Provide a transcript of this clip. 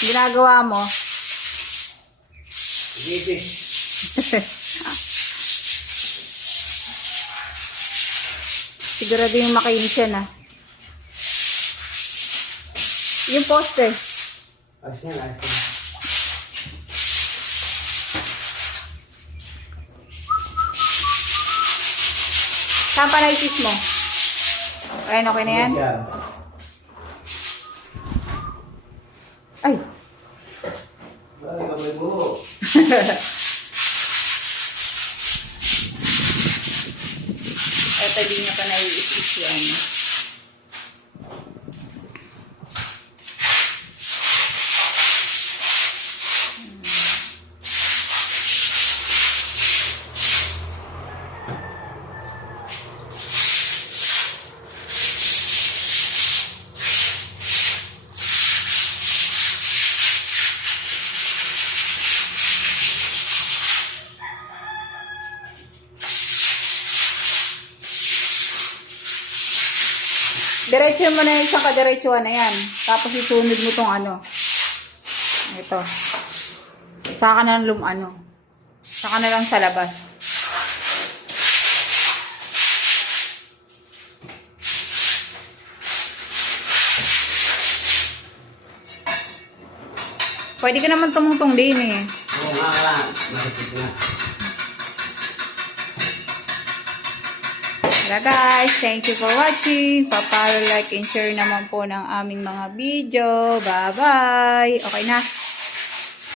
ginagawa mo? Gigit. Sigurado yung makinis yan ah. Yung poste. Asyan. Saan pa naitis mo? Ayun, okay na yan? Ay! Ay, kamay mo. Ito di niya pa naiitis yan. Diretso mo na yung isang kadiretsuhan na yan. Tapos isunod mo tong ano. Ito. Saka na lang Saka na lang sa labas. Pwede ka naman tumungtong din eh. Oo nga ka lang. Nakikita na. Tara guys, thank you for watching. Pa-follow, like, and share naman po ng aming mga video. Bye-bye. Okay na.